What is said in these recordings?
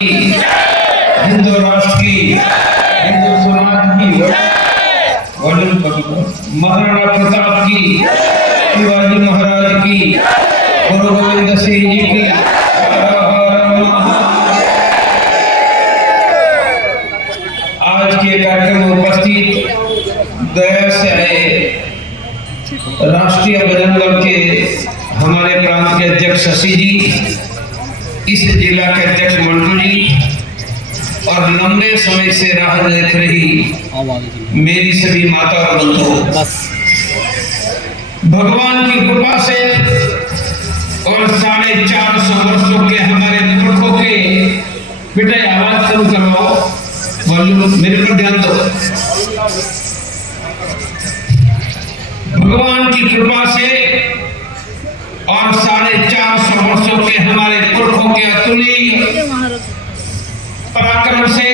हिंदू राष्ट्र की, हिंदू समाज की, महाराणा प्रताप की, शिवाजी महाराज की, गुरु गोविंद सिंह जी की। आज के कार्यक्रम में उपस्थित गया से आए राष्ट्रीय बजरंग दल के हमारे प्रांत के अध्यक्ष शशि जी, इस जिला के अध्यक्ष मंटू जी और लंबे समय से राह देख रही मेरी सभी माता और बंधु, भगवान की कृपा से और 450 वर्षों के हमारे पुरखों के बेटे आवाज शुरू करवाओ, मेरे पर ध्यान दो। भगवान की कृपा से और 450 वर्षों के हमारे पुरखों के अतुल्य पराक्रम से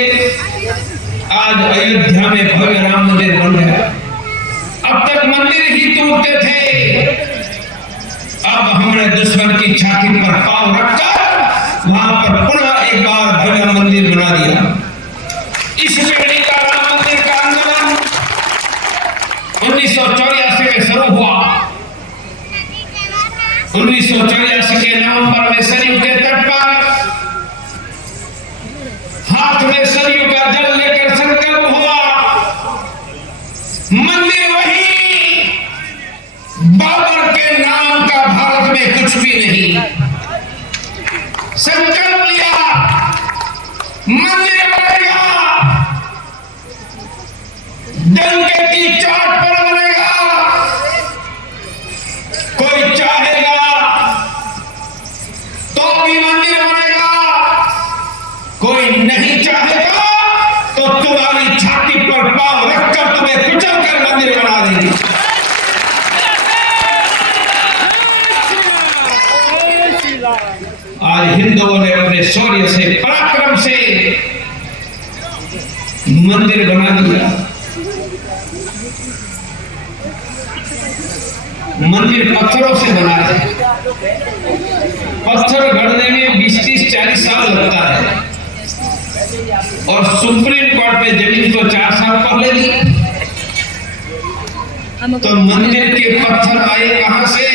आज अयोध्या में भव्य राम मंदिर बन गया। अब तक मंदिर ही टूटते थे, अब हमने दुश्मन की छाती पर पांव रखकर वहां पर पुनः एक बार भव्य मंदिर बना दिया। इस पीढ़ी का राम मंदिर का आंदोलन 1984 में शुरू हुआ। 1984 के नवंबर में सरयू के तट पर हाथ में सरयू का जल लेकर संकल्प हुआ, मंदिर वही, बाबर के नाम का भारत में कुछ भी नहीं। संकल्प लिया, मंदिर बनेगा, डंके की चोट पर बनेगा। कोई चाहेगा तो भी मंदिर बनेगा, कोई नहीं चाहेगा तो तुम्हारी छाती पर पांव रखकर तुम्हें कुचल कर मंदिर बना देंगे। आज हिंदुओं ने अपने शौर्य से, पराक्रम से मंदिर बना दिया। मंदिर पत्थरों से बना है, पत्थर गढ़ने में 20-30-40 साल लगता है और सुप्रीम कोर्ट में जमीन को 4 साल पहले दी। तो मंदिर के पत्थर आए कहां से,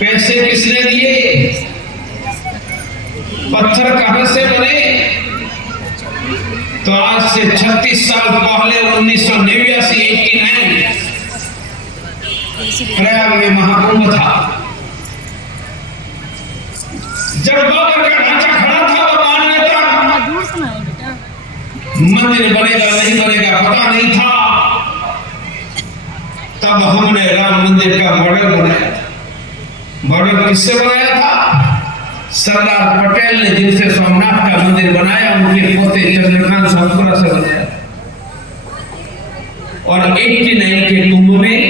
पैसे किसने दिए, पत्थर कहां से बने? तो आज से 36 साल पहले 1989 प्रयाग में महाकुंभ था। जब बाबर का ढांचा खड़ा था तो मान्यता मंदिर बनेगा नहीं बनेगा पता नहीं था। तब हमने राम मंदिर का मॉडल बनाया। मॉडल किससे बनाया था? सरदार पटेल ने, जिनसे सोमनाथ का मंदिर बनाया, उनके पोते चंद्रकांत सोमपुरा से बनाया। और 89 के कुंभ में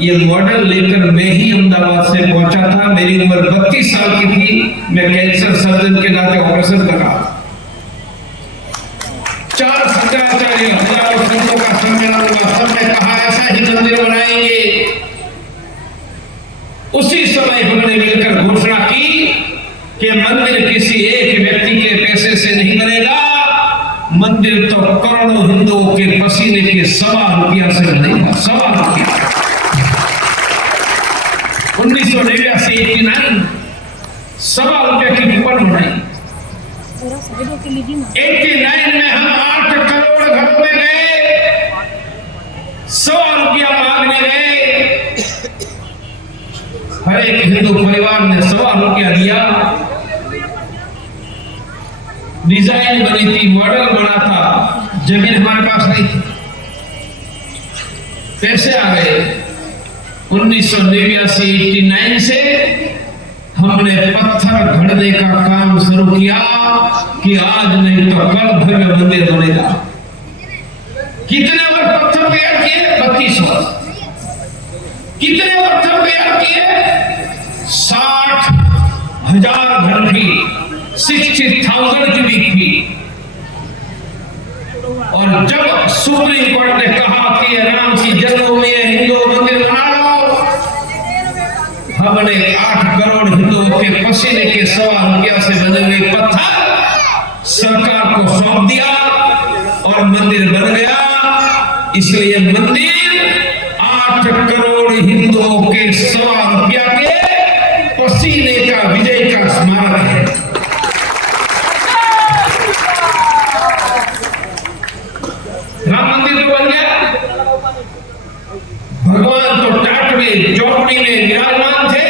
ये मॉडल लेकर मैं ही अहमदाबाद से पहुंचा था। मेरी उम्र 32 साल की थी। मैं कैंसर सर्जन के नाते ऑपरेशन कर रहा। 4 शंकराचार्य, हजारों संतों का सम्मेलन हुआ। सबने कहा ऐसा ही मंदिर बनाएंगे। उसी समय हमने मिलकर घोषणा की कि मंदिर किसी एक व्यक्ति के पैसे से नहीं बनेगा, मंदिर तो करोड़ों हिंदुओं के पसीने के 1.25 रुपया से बनेगा। 1.25 रुपया। 1989 1.25 रुपये की कूपन बनाई। 89 में हम 8 करोड़ घरों में गए, 100 रुपया मांगने गए। हर एक हिंदू परिवार ने 1.25 रुपया दिया। डिजाइन बनी थी, मॉडल बना था, जमीन हमारे पास नहीं थी, पैसे आ गए। 1989 से हमने पत्थर गढ़ने का काम शुरू किया कि आज नहीं तो कल भव्य मंदिर बनेगा। कितने वर्ष पत्थर तैयार किए? 32 वर्ष। कितने पत्थर तैयार किए? 60,000 घन फीट, 60,000 क्यूबिक फीट। और जब सुप्रीम कोर्ट ने कहा कि राम की जन्मभूमि है, हिंदू मंदिर बना लो, हमने 8 करोड़ हिंदुओं के पसीने के 1.25 रुपया से बने हुए पत्थर सरकार को सौंप दिया और मंदिर बन गया। इसलिए मंदिर 8 करोड़ हिंदुओं के 1.25 रुपया के पसीने का विजय का स्मारक है। राम मंदिर तो बन गया, भगवान तो टाट में झोपड़ी में विराजमान थे।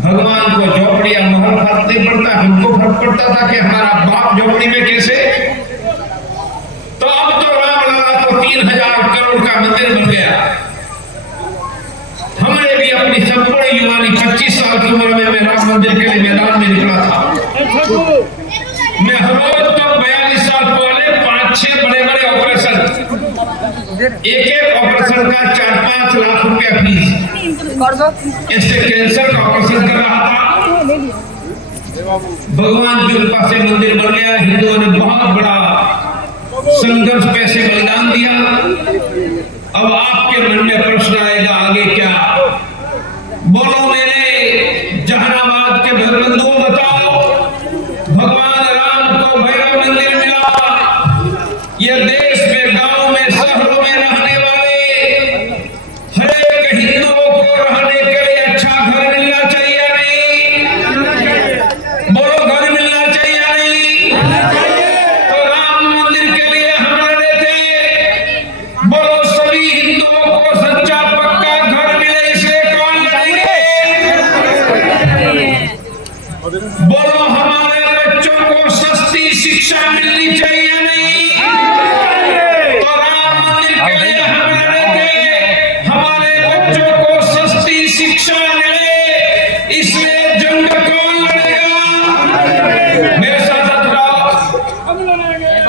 भगवान को झोपड़ी या महल फर्क नहीं पड़ता, हमको फर्क पड़ता था कि हमारा बाप झोपड़ी में कैसे। तो अब तो रामलला को 3000 करोड़ का मंदिर बन गया। हमने भी अपनी संपूर्ण युवानी 25 साल की उम्र में मैं राम मंदिर के लिए मैदान में निकला था। मैं हर रोज तो 42 साल पहले 5-6 बड़े-बड़े ऑपरेशन, एक ऑपरेशन का 4-5 लाख रुपया फीस, इससे कैंसर का ऑपरेशन कर रहा था। भगवान की कृपा से मंदिर बन गया। हिंदुओं ने बहुत बड़ा संघर्ष पैसे बलिदान दिया। अब आपके मन में प्रश्न आएगा आगे क्या? बोलो मेरे जहानाबाद के भगवंतों, बताओ भगवान राम को भैरव मंदिर मिला। यह देश में, गांव में, शहरों में रहने वाले हर एक हिंदुओं को रहने के लिए अच्छा घर मिलना चाहिए या नहीं? बोलो घर मिलना चाहिए या नहीं? तो राम मंदिर के लिए हमारे थे। बोलो सभी हिंदुओं को सच्चा पक्का घर मिले, इसे कौन लड़ेंगे? बोलो हमारे बच्चों को सस्ती शिक्षा मिलनी चाहिए या नहीं? तो राम मंदिर के लिए हमारे थे। हमारे बच्चों को सस्ती शिक्षा मिले, इसलिए जंग कौन लड़ेगा? मेरे साथ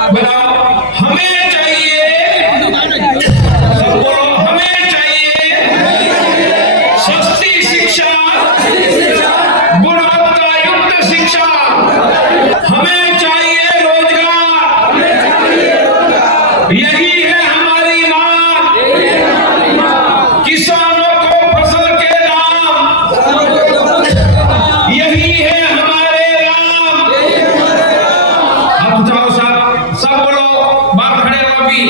बताओ, हमें चाहिए, सब बोलो, हमें चाहिए सस्ती शिक्षा, गुणवत्ता युक्त शिक्षा, हमें चाहिए रोजगार, यही है हमारी मांग। किसानों को फसल के दाम, यही है हमारे राम। अब जाओ सब बोलो, बात खड़े हो अभी।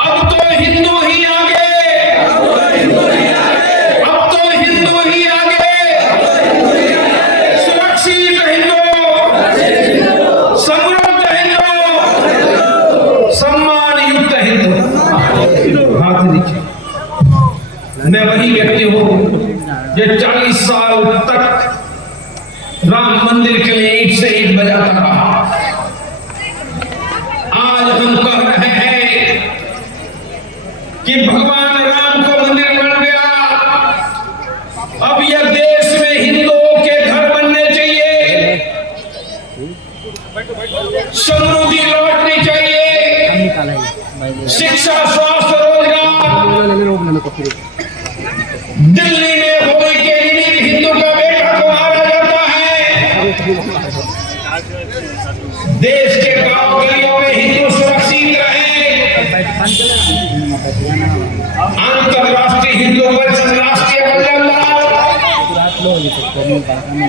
अब तो हिंदू ही आगे, अब तो हिंदू ही आगे, सुरक्षित हिंदू, समृद्ध हिंदू, सम्मान युक्त हिंदू। हाथ नीचे। मैं वही व्यक्ति हूं जो 40 साल तक राम मंदिर के लिए ईंट से ईंट बजाता रहा। आज हम कह रहे हैं कि भगवान राम को मंदिर बन गया। अब यह देश में हिंदुओं के घर बनने चाहिए, समृद्धि लौटनी चाहिए, शिक्षा, स्वास्थ्य, रोजगार। दिल्ली में होली के दिन हिंदू का बेटा को मारा जाता है। देश के गांव गलियों में हिंदू सुरक्षित रहे। अंतरराष्ट्रीय हिंदू परिषद राष्ट्रीय बन जाता।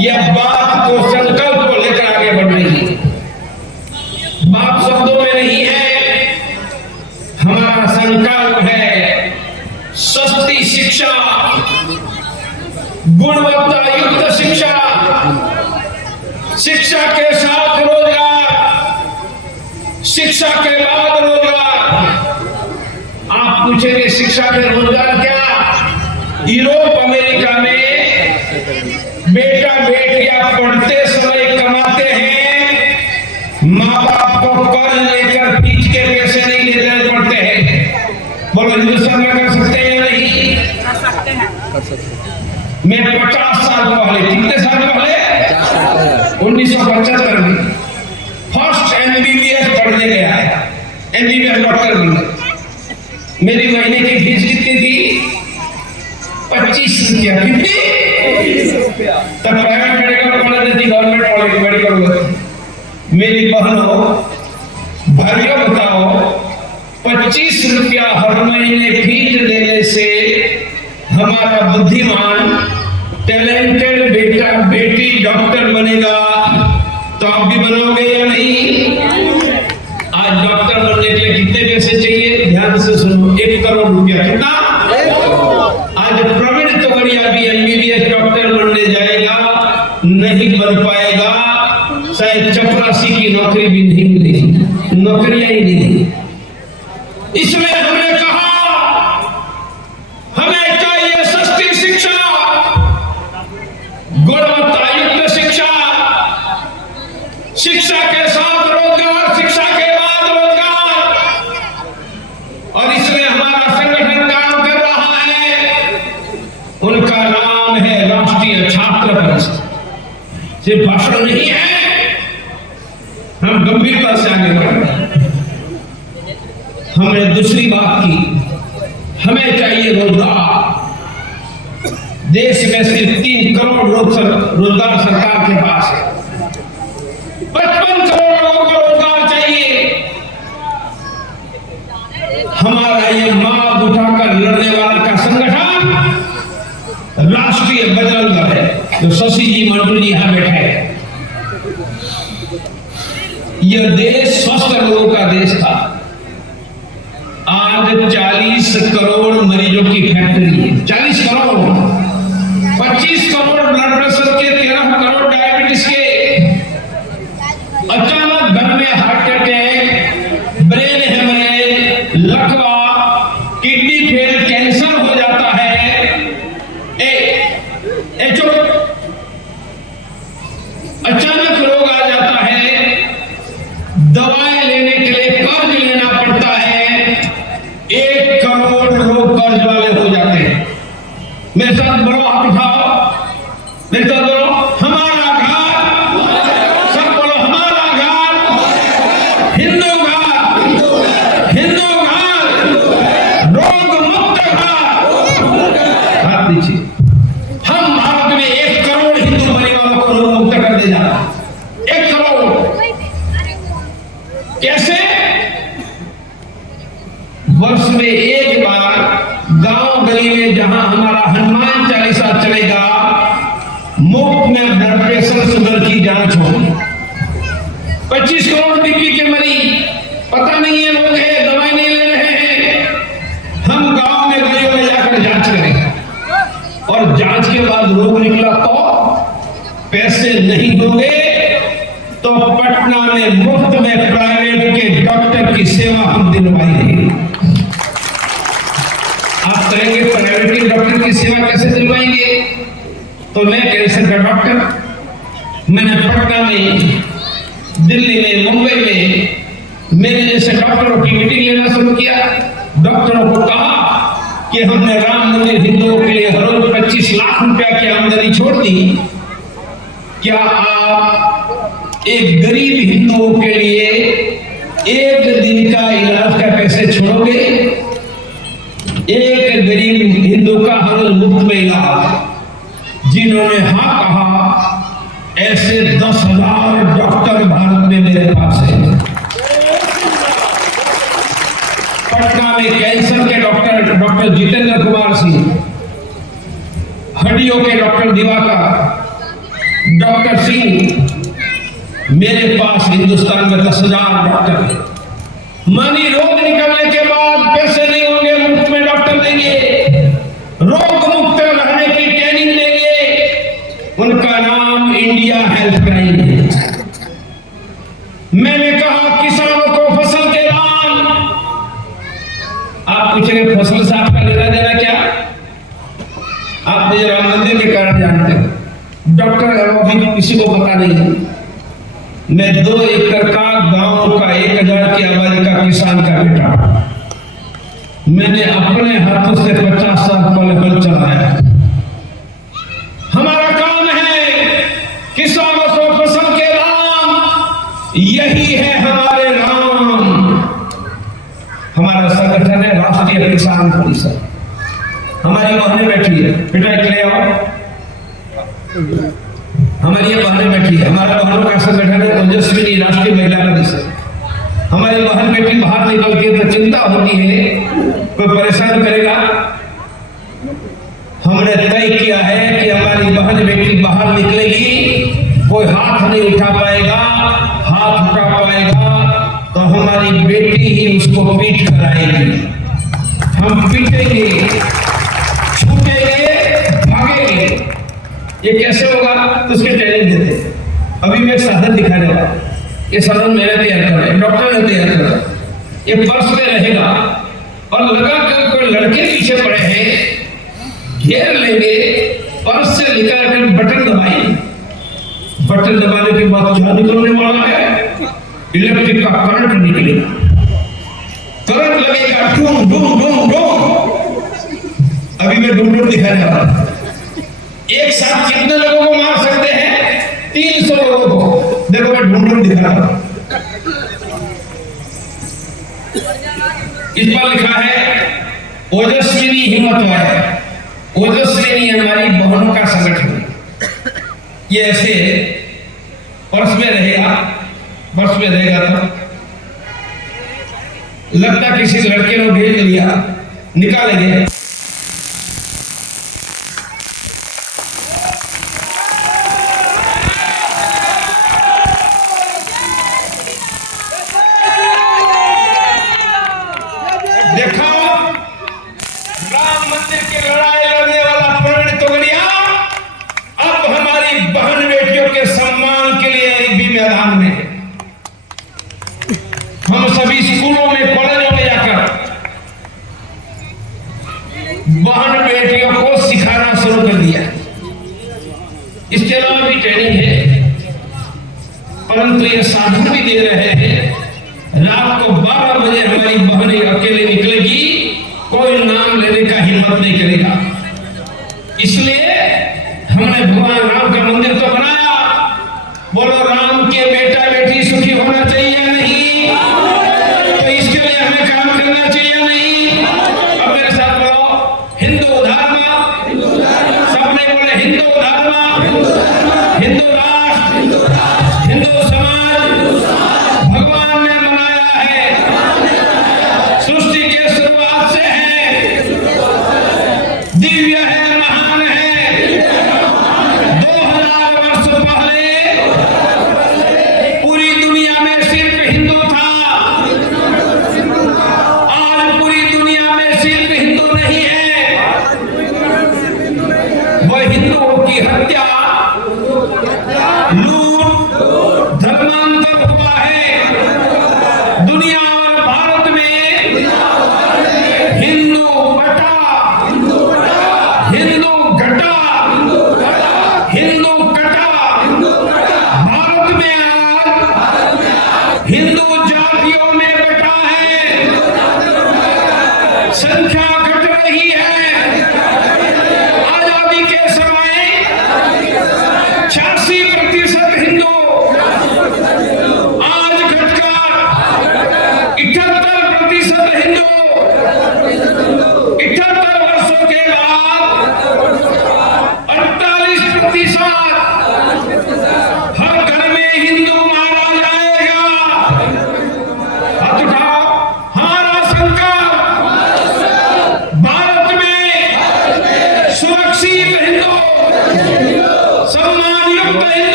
यह बात को, संकल्प को लेकर आगे बढ़ रही है। बात शब्दों में नहीं है, हमारा संकल्प है सस्ती शिक्षा, गुणवत्ता युक्त शिक्षा, शिक्षा के साथ रोजगार, शिक्षा के बाद रोजगार। आप पूछेंगे शिक्षा के रोजगार क्या? यूरोप अमेरिका में बेटा बेटियां पढ़ते समय कमाते हैं, माँ बाप को कर्ज लेकर खींच के पैसे नहीं देने पड़ते हैं। बोलो हिंदुस्तान में कर सकते हैं या नहीं? कर सकते हैं। मैं 50 साल पहले, कितने साल पहले? 1975 में फर्स्ट MBBS पढ़ने गया है, MBBS डॉक्टर बन। मेरी महीने की फीस कितनी थी? 25 रुपया। कितनी? 25 रुपया। तब प्राइवेट मेडिकल कॉलेज थी, गवर्नमेंट कॉलेज मेडिकल। मेरी बहनों भाइयों बताओ, 25 रुपया हर महीने फीस देने से हमारा बुद्धिमान टैलेंटेड बेटा बेटी डॉक्टर बनेगा तो आप भी बनोगे या नहीं? आज डॉक्टर बनने के लिए कितने पैसे चाहिए? ध्यान से सुनो, 1 करोड़ रुपया। कितना? आज प्रवीण तोगड़िया भी एमबीबीएस डॉक्टर बनने जाएगा, नहीं बन पाएगा, शायद चपरासी की नौकरी भी नहीं मिलेगी, नौकरियां ही नहीं। इसलिए हमने कहा हमें चाहिए सस्ती शिक्षा, गुणवत्तायुक्त शिक्षा, शिक्षा के साथ रोजगार, शिक्षा के बाद रोजगार। और इसमें हमारा संगठन काम कर रहा है, उनका नाम है राष्ट्रीय छात्र परिषद। सिर्फ भाषण नहीं है, हम गंभीरता से आगे बढ़ रहे हैं। हमने दूसरी बात की, हमें चाहिए रोजगार। देश में सिर्फ 3 करोड़ रोजगार सरकार के पास है, 55 करोड़ लोगों को रोजगार चाहिए। हमारा ये मांग उठाकर लड़ने वाला का संगठन राष्ट्रीय बजरंग दल है, जो शशि जी मंटू जी यहां बैठे हैं। यह देश स्वस्थ लोगों का देश था। आज 40 करोड़ मरीजों की फैक्ट्री है, 40 करोड़, 25 करोड़ ब्लड प्रेशर के, 13 करोड़ डायबिटीज के। अचानक घर में हार्ट अटैक, ब्रेन हेमरेज, लकवा, किडनी फेल, कैंसर हो जाता है। अचानक रोग आ जाता है, दवाएं लेने के लिए कर्ज लेना पड़ता है। 1 करोड़ लोग कर्ज वाले हो जाते हैं। मेरे साथ बोलो, हाथ उठाओ, मेरे साथ बोलो, हमारा घर, सब बोलो, हमारा घर हिंदू घर, हिंदू घर, रोग मुक्त घर। हाथ दीजिए। हम भारत में 1 करोड़ हिंदू परिवारों को रोग मुक्त कर दे जा रहा है। 1 करोड़। कैसे? वर्ष में 1 बार गांव गली में जहां हमारा हनुमान चालीसा चलेगा, मुफ्त में ब्लड प्रेशर शुगर की जांच होगी। 25 करोड़ बीपी के मरीज, पता नहीं है लोग हैं, दवाई नहीं ले रहे हैं। हम गांव में गलियों में जाकर जांच करेंगे, और जांच के बाद रोग निकला तो पैसे नहीं दोगे तो पटना में मुफ्त में प्राइवेट के डॉक्टर की सेवा हम दिलवाएंगे। आप कहेंगे प्राइवेट के डॉक्टर की सेवा कैसे दिलवाएंगे? तो मैं कैंसर का डॉक्टर, मैंने पटना में, दिल्ली में, मुंबई में मेरे जैसे डॉक्टरों की मीटिंग लेना शुरू किया। डॉक्टरों को कहा कि हमने राम मंदिर हिंदुओं के लिए हर रोज 25 लाख रुपया की आमदनी छोड़ दी, क्या आप एक गरीब हिंदुओं के लिए 1 दिन का इलाज का पैसे छोड़ोगे? एक गरीब हिंदू का हर रोज मुफ्त में इलाज। जिन्होंने हाँ कहा, ऐसे 10,000 डॉक्टर भारत में मेरे पास है। पटना में कैंसर के डॉक्टर जितेंद्र कुमार सिंह, हड्डियों के डॉक्टर दिवाकर, डॉक्टर सिंह, मेरे पास हिंदुस्तान में 10,000 डॉक्टर हैं। मानी रोग निकलने के बाद पैसे नहीं होंगे, मुफ्त में डॉक्टर देंगे, रोग मुक्त रहने की ट्रेनिंग देंगे। उनका नाम इंडिया हेल्पलाइन है। मैंने कहा किसानों को फसल के दाम। आप पूछेंगे फसल से आपका लेना देना क्या? आप मुझे राम मंदिर के कारण जानते हो, डॉक्टर अभी किसी को पता नहीं है। मैं 2 एकड़ का गांव का 1000 की आबादी का किसान का बेटा, मैंने अपने हाथों से 50 साल पहले हल चलाया। हमारा काम है किसानों को फसल के दाम, यही है हमारे नाम। हमारा संगठन है राष्ट्रीय किसान परिषद। हमारी बहनें बैठी है, बेटा ले आओ। हमारी ये बहनें बैठी है, हमारा बहनों का संगठन है ओजस्विनी राष्ट्रीय महिला परिषद। हमारी बहन बेटी बाहर निकलती है तो चिंता होती है, कोई परेशान करेगा। हमने तय किया है कि हमारी नहीं उठा पाएगा, हाथ उठा पाएगा, तो हमारी बेटी ही उसको पीट कर आएगी। हम पीटेंगे, छूटेंगे, भागेंगे। ये कैसे होगा? तो उसके ट्रेनिंग देते। अभी मैं एक साधन दिखाने वाला, ये साधन मैंने तैयार करा है, डॉक्टर ने तैयार करा। ये पर्स में रहेगा और लगा कर कोई लड़के पीछे पड़े हैं, घेर लेंगे, पर्स से निकाल कर बटन दबाएंगे। बटन दबाने के बाद क्या निकलने वाला है? इलेक्ट्रिक का करंट निकलेगा, करंट लगेगा, डूम डूम डूम डूम। अभी मैं डूम डूम दिखाने वाला। एक साथ कितने लोगों को मार सकते हैं? 300 लोगों को। देखो मैं डूम डूम दिखा रहा हूं। इस पर लिखा है ओजस्विनी हिम्मत है। ओजस्विनी हमारी बहनों का संगठन। ये ऐसे पर्स में रहेगा, पर्स में रहेगा तो लगता किसी लड़के ने भेज लिया, निकालेंगे। देखो राम मंदिर की लड़ाई लड़ने वाला प्रण तो गया, अब हमारी बहन बेटियों के सम्मान के लिए भी मैदान में है। हम सभी स्कूलों में, कॉलेजों में जाकर बहन बेटियों को सिखाना शुरू कर दिया। इसके अलावा भी ट्रेनिंग है, परंतु ये साधन भी दे रहे हैं। रात को 12 बजे हमारी बहनें अकेले निकलेगी, कोई नाम लेने का हिम्मत नहीं करेगा। इसलिए हमने भगवान राम का मंदिर तो बनाया। बोलो राम के बेटा बेटी सुखी होना चाहिए या नहीं? तो इसके लिए हमें काम करना चाहिए।